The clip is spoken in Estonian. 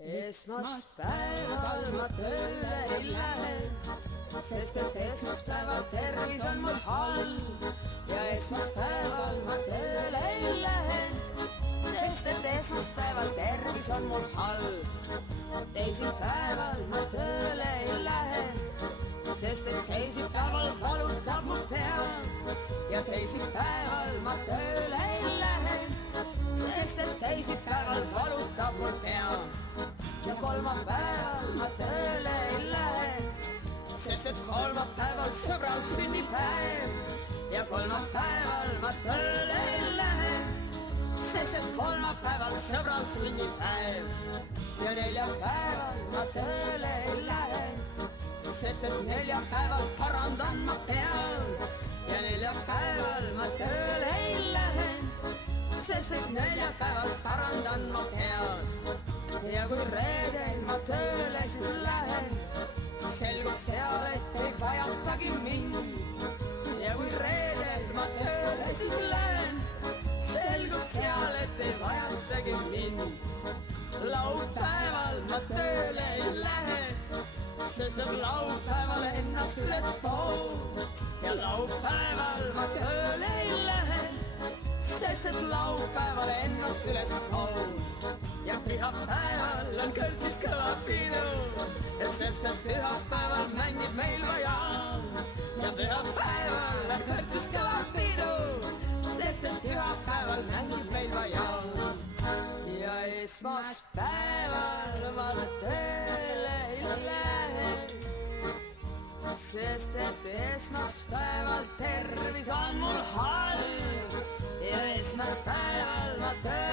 esmaspäeval ma tööle ei lähe, sest et esmaspäeval tervis on mul halb. Ja esmaspäeval ma tööle ei lähe, sest et esmaspäeval tervis on mul halb. Teisipäeval ma tööle ei lähe, sest et teisipäeval valutab mu pea. Ja teisipäeval ma tööle ei lähe, sest et teisipäeval valutab mu pea. Ja kolmapäeval ma tööle ei lähe, sest et kolmapäeval sõbral sünnipäev. Ja kolmapäeval ma tööle ei lähe, sest et kolmapäeval sõbral sünnipäev. Ja neljapäeval ma tööle ei lähe, sest et neljapäeval parandan ma peal. Ja neljapäeval ma tööle ei lähe, sest et neljapäeval parandan ma peal. Ja kui reedel ma tööle siis lähen, selgub seal, et ei vajatagi mind. Ja kui reedel ma tööle siis lähen, selgub seal, et ei vajatagi mind. Laupäeval ma tööle ei lähe, sest et laupäeval ennast üles pool. Ja laupäeval ma tööle ei lähe, sest et laupäeval ennast üles pool. Ja pühapäeval on kõrtsis kõva pidu, sest et pühapäeval mängib meil vajal. Ja pühapäeval on kõrtsis kõva pidu, sest et pühapäeval mängib meil vajal. Ja esmaspäeval ma tööle ei lähe, sest et esmaspäeval tervis on mul halb. Ja esmaspäeval ma tööle